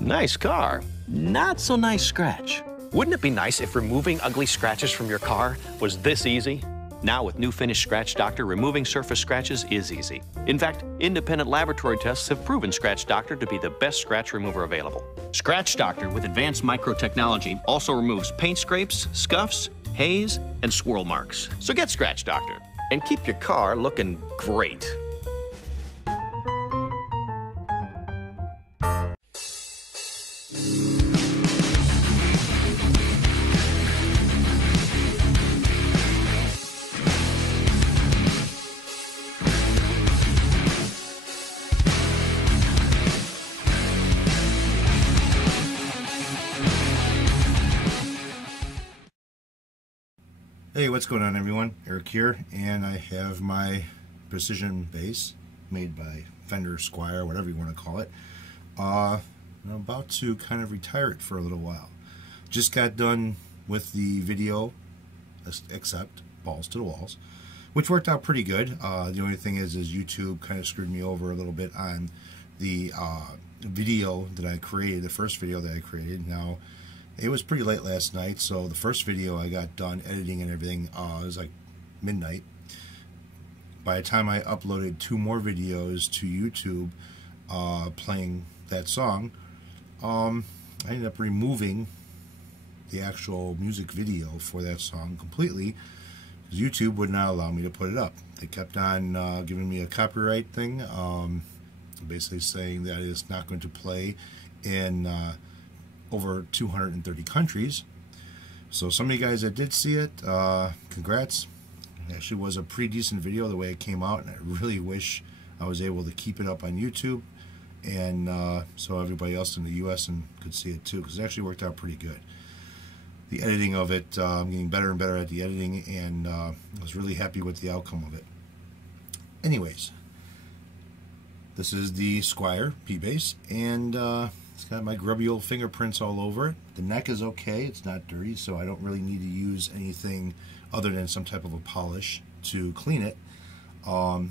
Nice car. Not so nice scratch. Wouldn't it be nice if removing ugly scratches from your car was this easy? Now with new Finish Scratch Doctor, removing surface scratches is easy. In fact, independent laboratory tests have proven Scratch Doctor to be the best scratch remover available. Scratch Doctor with advanced microtechnology also removes paint scrapes, scuffs, haze, and swirl marks. So get Scratch Doctor and keep your car looking great. Hey, what's going on everyone? Eric here, and I have my precision bass made by Fender, Squire, whatever you want to call it. I'm about to kind of retire it for a little while. Just got done with the video, except balls to the walls, which worked out pretty good. The only thing is YouTube kind of screwed me over a little bit on the video that I created, the first video that I created. Now, it was pretty late last night, so the first video I got done editing and everything, it was like midnight. By the time I uploaded 2 more videos to YouTube playing that song, I ended up removing the actual music video for that song completely, because YouTube would not allow me to put it up. They kept on giving me a copyright thing, basically saying that it's not going to play in over 230 countries. So some of you guys that did see it, congrats. It actually was a pretty decent video the way it came out, and I really wish I was able to keep it up on YouTube, and so everybody else in the US could see it too, because it actually worked out pretty good. The editing of it, I'm getting better and better at the editing, and I was really happy with the outcome of it. Anyways, this is the Squire P-Bass, and it's got my grubby old fingerprints all over it. The neck is okay, it's not dirty, so I don't really need to use anything other than some type of a polish to clean it. The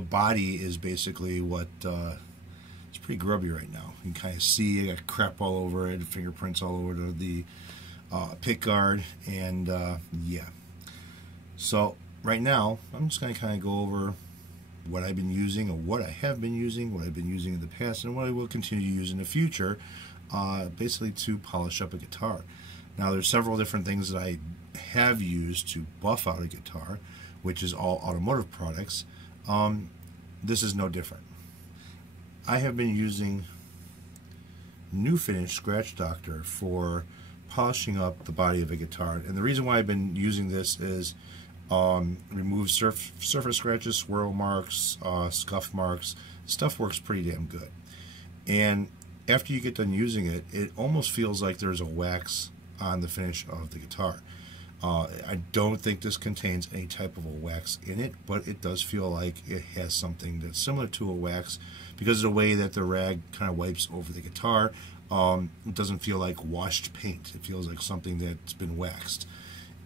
body is basically what, it's pretty grubby right now. You can kind of see I got crap all over it, fingerprints all over the pick guard, and yeah. So right now, I'm just going to kind of go over what I've been using, or what I have been using, what I've been using in the past, and what I will continue to use in the future, basically to polish up a guitar. Now, there's several different things that I have used to buff out a guitar, which is all automotive products. This is no different. I have been using new Finish Scratch Doctor for polishing up the body of a guitar, and the reason why I've been using this is remove surface scratches, swirl marks, scuff marks. Stuff works pretty damn good. And after you get done using it, it almost feels like there's a wax on the finish of the guitar. I don't think this contains any type of a wax in it, but it does feel like it has something that's similar to a wax, because of the way that the rag kind of wipes over the guitar. It doesn't feel like washed paint. It feels like something that's been waxed.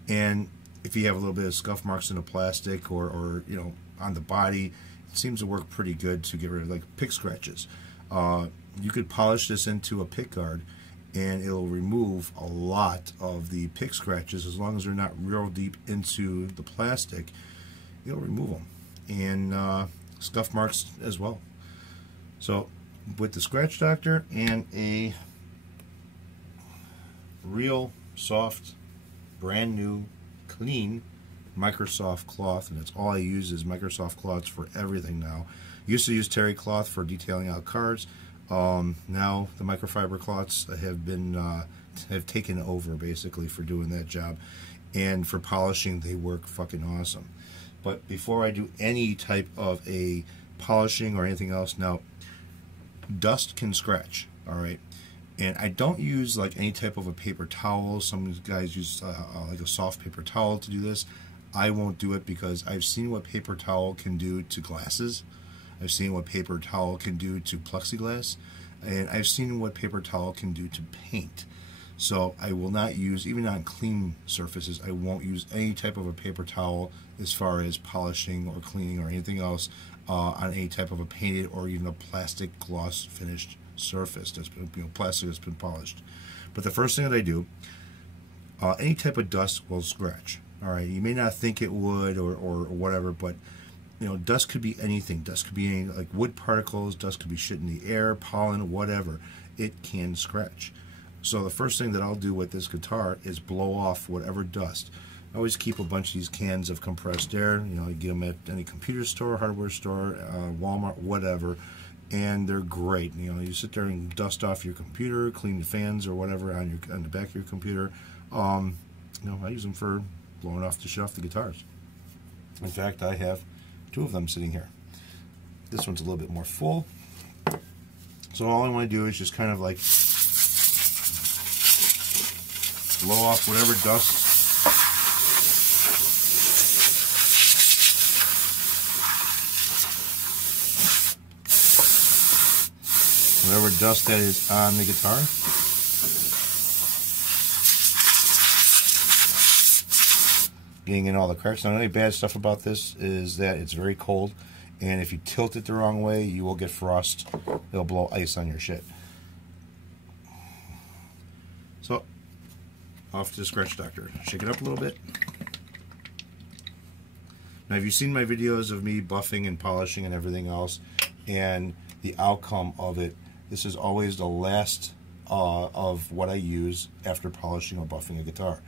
And if you have a little bit of scuff marks in the plastic, or you know, on the body, it seems to work pretty good to get rid of like pick scratches. You could polish this into a pick guard, and it'll remove a lot of the pick scratches. As long as they're not real deep into the plastic, it'll remove them, and scuff marks as well. So with the Scratch Doctor and a real soft, brand new, clean Microsoft cloth, and that's all I use is Microsoft cloths for everything now. Used to use terry cloth for detailing out cars. Now the microfiber cloths have taken over basically for doing that job, and for polishing they work fucking awesome. But before I do any type of a polishing or anything else, now dust can scratch, all right. And I don't use like any type of a paper towel. Some guys use like a soft paper towel to do this. I won't do it because I've seen what paper towel can do to glasses. I've seen what paper towel can do to plexiglass. And I've seen what paper towel can do to paint. So I will not use, even on clean surfaces, I won't use any type of a paper towel as far as polishing or cleaning or anything else on any type of a painted or even a plastic gloss finished surface that's been, plastic that's been polished. But the first thing that I do, any type of dust will scratch. All right, you may not think it would or whatever, but dust could be anything. Dust could be any, like wood particles. Dust could be shit in the air, pollen, whatever. It can scratch. So the first thing that I'll do with this guitar is blow off whatever dust. I always keep a bunch of these cans of compressed air. You get them at any computer store, hardware store, Walmart, whatever, and they're great. You sit there and dust off your computer, clean the fans or whatever on the back of your computer. I use them for blowing off the shit off the guitars. In fact, I have 2 of them sitting here. This one's a little bit more full. So all I want to do is just kind of like blow off whatever dust that is on the guitar. Getting in all the cracks. Now, the only bad stuff about this is that it's very cold, and if you tilt it the wrong way, you will get frost. It'll blow ice on your shit. So, off to the scratch doctor. Shake it up a little bit. Now, have you seen my videos of me buffing and polishing and everything else, and the outcome of it? This is always the last of what I use after polishing or buffing a guitar.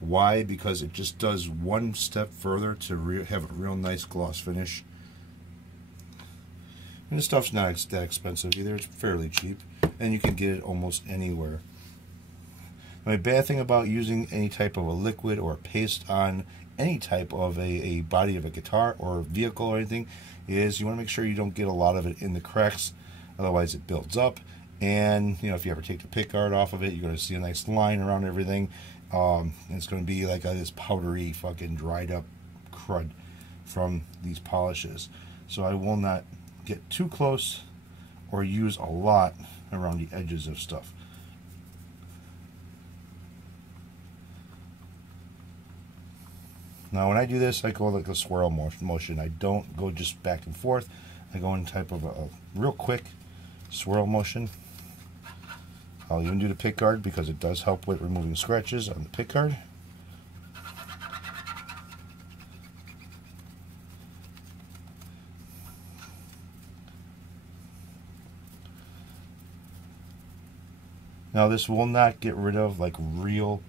Why? Because it just does one step further to have a real nice gloss finish. And this stuff's not that expensive either. It's fairly cheap, and you can get it almost anywhere. My bad thing about using any type of a liquid or a paste on any type of a body of a guitar or vehicle or anything is you want to make sure you don't get a lot of it in the cracks. Otherwise it builds up, and if you ever take the pick guard off of it, you're going to see a nice line around everything. And it's going to be like this powdery fucking dried up crud from these polishes. So I will not get too close or use a lot around the edges of stuff. Now when I do this, I go like a swirl motion. I don't go just back and forth. I go in type of a real quick swirl motion. I'll even do the pick guard because it does help with removing scratches on the pick guard. Now this will not get rid of like real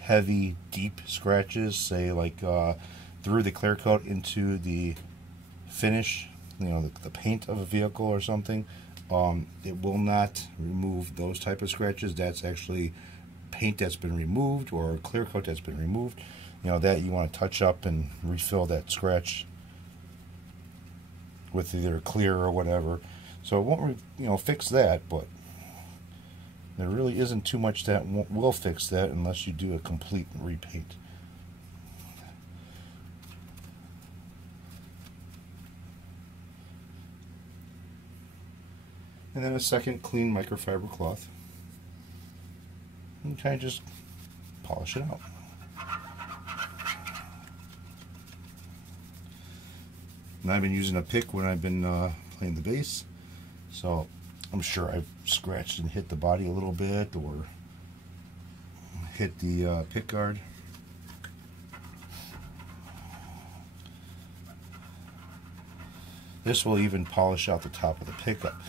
heavy deep scratches, say like through the clear coat into the finish, the paint of a vehicle or something. It will not remove those type of scratches. That's actually paint that's been removed or clear coat that's been removed. That you want to touch up and refill that scratch with either clear or whatever. So it won't fix that, but there really isn't too much that will fix that unless you do a complete repaint. And then a second clean microfiber cloth. And kind of just polish it out. And I've been using a pick when I've been playing the bass. So I'm sure I've scratched and hit the body a little bit or hit the pick guard. This will even polish out the top of the pickup.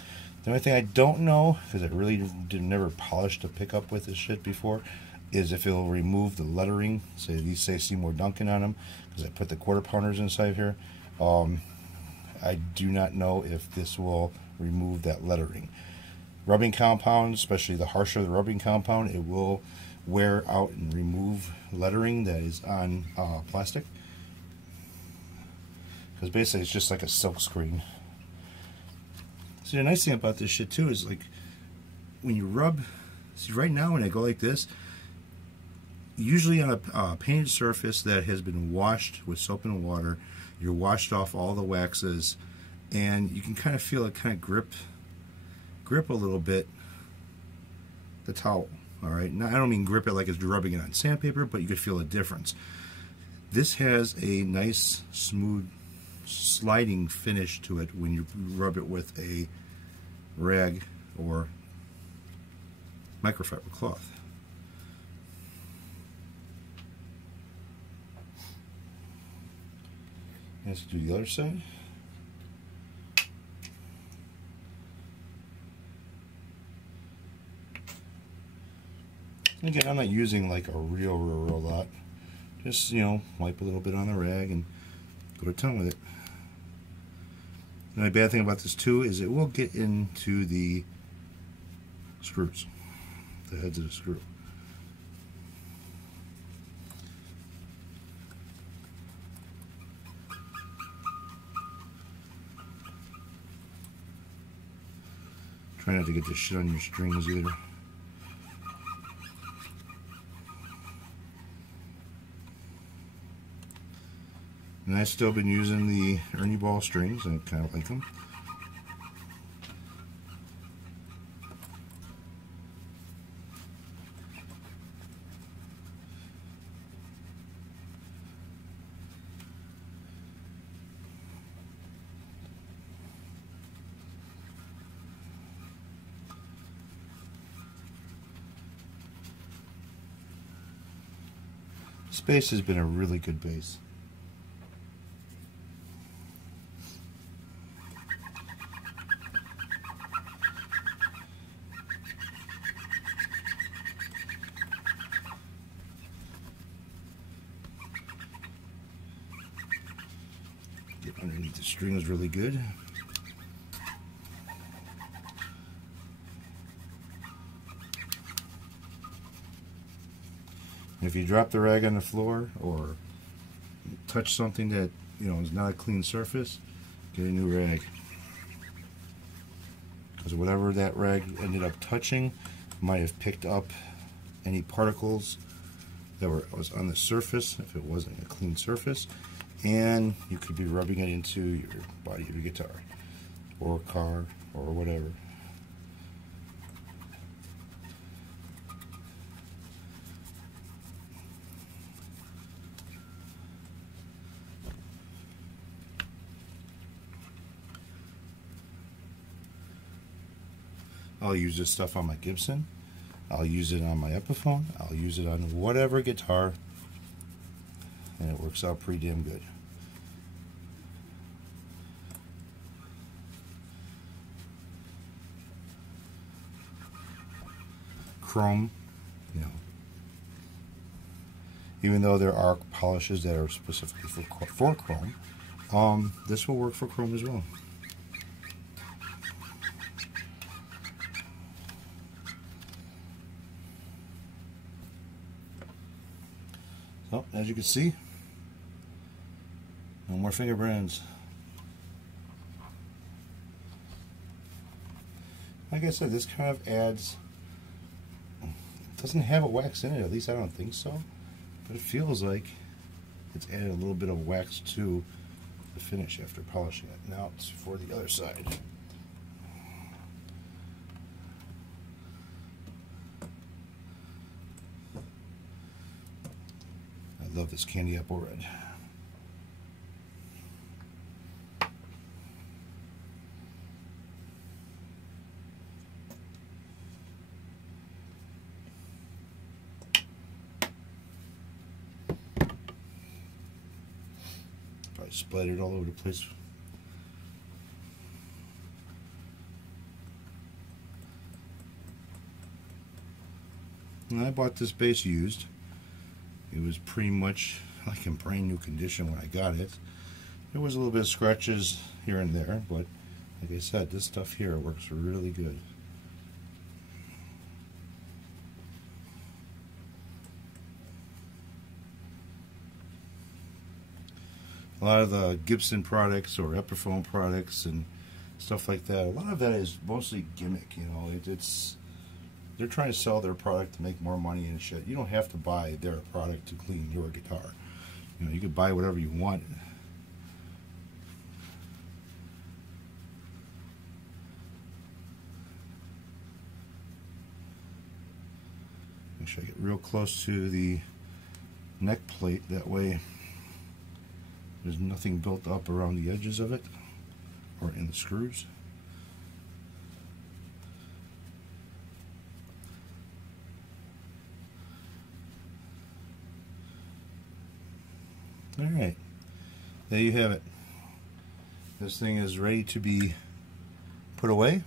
The only thing I don't know, because I really never polished a pickup with this shit before, is if it'll remove the lettering. Say these say Seymour Duncan on them, because I put the quarter pounders inside here. I do not know if this will remove that lettering. Rubbing compound, especially the harsher the rubbing compound, it will wear out and remove lettering that is on plastic. Because basically it's just like a silk screen. See, the nice thing about this shit too is like when you rub, see right now when I go like this, usually on a painted surface that has been washed with soap and water, you're washed off all the waxes, and you can kind of feel it kind of grip a little bit the towel. All right, now I don't mean grip it like it's rubbing it on sandpaper, but you could feel a difference. This has a nice smooth sliding finish to it when you rub it with a rag or microfiber cloth. Let's do the other side. And again, I'm not using like a real lot. Just, you know, wipe a little bit on the rag and go to town with it. The only bad thing about this too is it will get into the screws, the heads of the screw. Try not to get this shit on your strings either. And I've still been using the Ernie ball strings. I kind of like them. This base has been a really good base. Get underneath the strings really good. If you drop the rag on the floor or touch something that, you know, is not a clean surface, get a new rag. Because whatever that rag ended up touching might have picked up any particles that was on the surface if it wasn't a clean surface, and you could be rubbing it into your body of your guitar or car or whatever. I'll use this stuff on my Gibson. I'll use it on my Epiphone. I'll use it on whatever guitar, and it works out pretty damn good. Chrome, you know, even though there are polishes that are specifically for chrome, this will work for chrome as well. So, as you can see, no more finger brands. Like I said, this kind of adds, it doesn't have a wax in it, at least I don't think so, but it feels like it's added a little bit of wax to the finish after polishing it. Now it's for the other side. I love this candy apple red. Probably splattered all over the place. And I bought this base used. It was pretty much like in brand new condition when I got it. There was a little bit of scratches here and there, but like I said, this stuff here works really good. A lot of the Gibson products or Epiphone products and stuff like that, a lot of that is mostly gimmick, you know. They're trying to sell their product to make more money and shit. You don't have to buy their product to clean your guitar. You know, you could buy whatever you want. Make sure I get real close to the neck plate. That way there's nothing built up around the edges of it or in the screws. Alright, there you have it. This thing is ready to be put away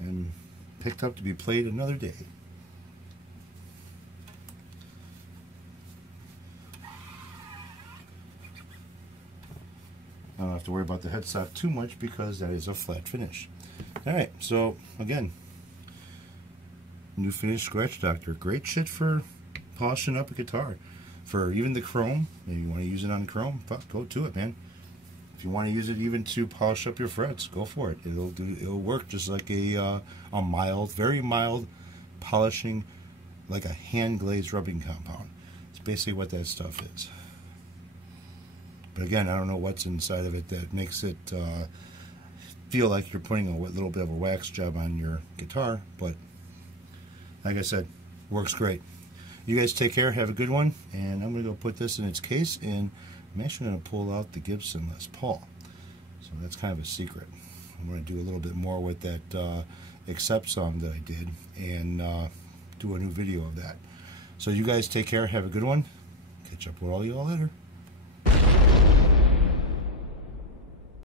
and picked up to be played another day. I don't have to worry about the headstock too much because that is a flat finish. Alright, so again, new Funish Scratch Doctor. Great shit for polishing up a guitar. For even the chrome, maybe you want to use it on chrome, fuck, go to it, man. If you want to use it even to polish up your frets, go for it. It'll work just like a mild, very mild polishing, like a hand glazed rubbing compound. It's basically what that stuff is. But again, I don't know what's inside of it that makes it feel like you're putting a little bit of a wax job on your guitar, but like I said, works great. You guys take care, have a good one, and I'm going to go put this in its case, and I'm actually going to pull out the Gibson Les Paul. So that's kind of a secret. I'm going to do a little bit more with that Accept song that I did, and do a new video of that. So you guys take care, have a good one. Catch up with all y'all later.